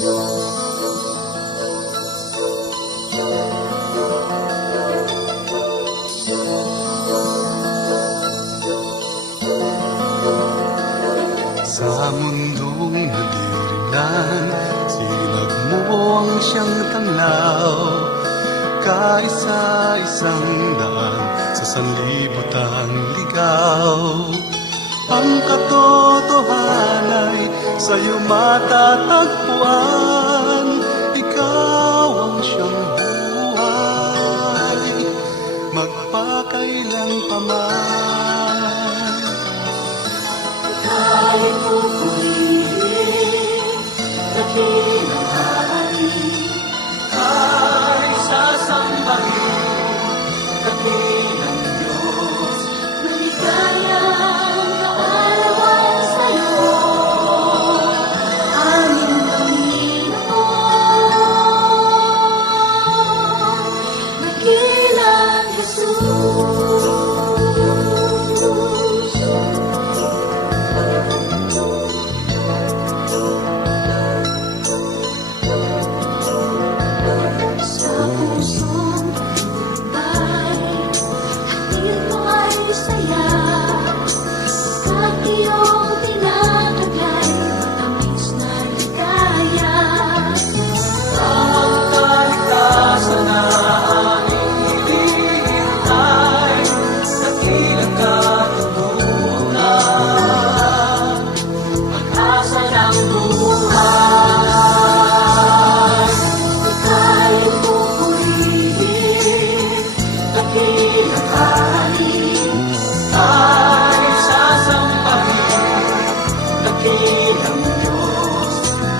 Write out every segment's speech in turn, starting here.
Sa mundong nagirinan, sinag mo ang siyang tanglaw, kaisa-isang daan sa sanlibutang ligaw. Ang katotohanan ay sa'yo matatagpuan, ikaw ang siyang buhay, magpakailan pa man. Kahit pupurihin, dakilang hari, kahit sasambahin, dakilang Diyos, maligayang kaarawan sa'yo, aming Panginoon, dakilang Jesus.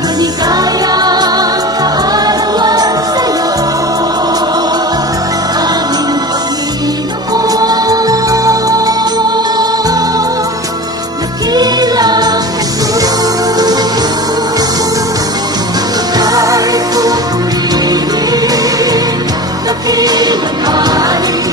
Maligayang kaarawan sa'yo, aming Panginoon, dakilang Jesus. Kahit pupurihin, dakilang hari,